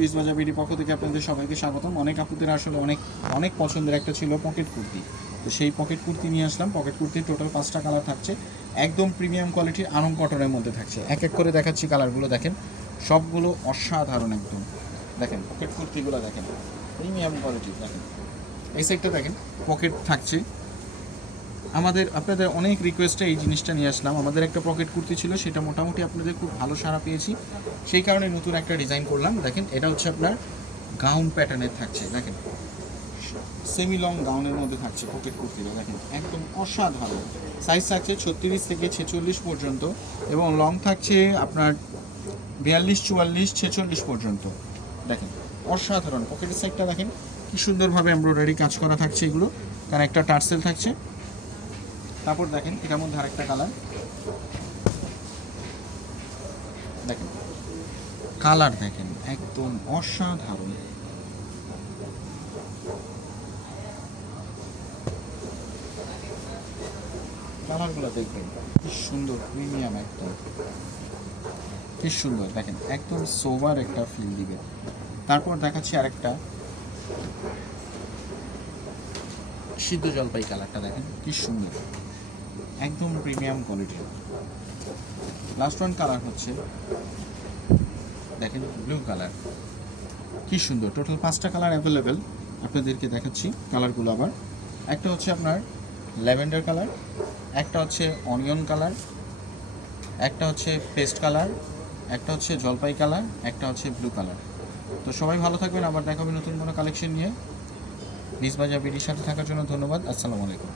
বিজবাজা BD পক্ষ থেকে আপনাদের সবাইকে স্বাগতম। অনেক আপুদের আসলে অনেক অনেক পছন্দের একটা ছিল পকেট কুর্তি, তো সেই পকেট কুর্তি নিয়ে আসলাম। পকেট কুর্তির টোটাল 5টা কালার থাকছে, একদম প্রিমিয়াম কোয়ালিটির আনং কটনের মধ্যে থাকছে। এক এক করে দেখাচ্ছি কালারগুলো, দেখেন সবগুলো অসাধারণ একদম। দেখেন পকেট কুর্তিগুলো দেখেন, প্রিমিয়াম কোয়ালিটির। দেখেন এই সাইডটা দেখেন পকেট থাকছে। আপনাদের অনেক রিকোয়েস্টে এই জিনিসটা নিয়ে আসলাম। আমাদের একটা পকেট কুর্তি ছিল, সেটা মোটামুটি আপনাদের খুব ভালো সাড়া পেয়েছি, সেই কারণে নতুন একটা ডিজাইন করলাম। দেখেন এটা হচ্ছে আপনার গাউন প্যাটার্নের থাকছে। দেখেন সেমি লং গাউনের মধ্যে থাকছে পকেট কুর্তিটা, দেখেন একদম অসাধারণ। সাইজ থাকছে 36 থেকে 46 পর্যন্ত এবং লং থাকছে আপনার 42, 44, 46 পর্যন্ত। দেখেন অসাধারণ পকেটের সাইডটা দেখেন কি সুন্দরভাবে এমব্রয়ডারি কাজ করা থাকছে এগুলো, কারণ একটা টার্সেল থাকছে। তারপর দেখেন এটার মধ্যে আরেকটা কালার, দেখেন কালার দেখেন একদম অসাধারণ। কালারগুলো দেখবেন কি সুন্দর, প্রিমিয়াম একদম, কি সুন্দর। দেখেন একদম সোভার একটা ফিল দিবে। তারপর দেখাচ্ছি আরেকটা সিদ্ধ জলপাই কালারটা, দেখেন কি সুন্দর, একদম প্রিমিয়াম কোয়ালিটির। লাস্ট ওয়ান কালার হচ্ছে দেখেন ব্লু কালার, কি সুন্দর। টোটাল 5টা কালার অ্যাভেলেবেল, আপনাদেরকে দেখাচ্ছি কালারগুলো আবার। একটা হচ্ছে আপনার ল্যাভেন্ডার কালার, একটা হচ্ছে অনিয়ন কালার, একটা হচ্ছে পেস্ট কালার, একটা হচ্ছে জলপাই কালার, একটা হচ্ছে ব্লু কালার। তো সবাই ভালো থাকবেন, আবার দেখা হবে নতুন কোনো কালেকশন নিয়ে। বিজবাজা বিডির সাথে থাকার জন্য ধন্যবাদ। আসসালামু আলাইকুম।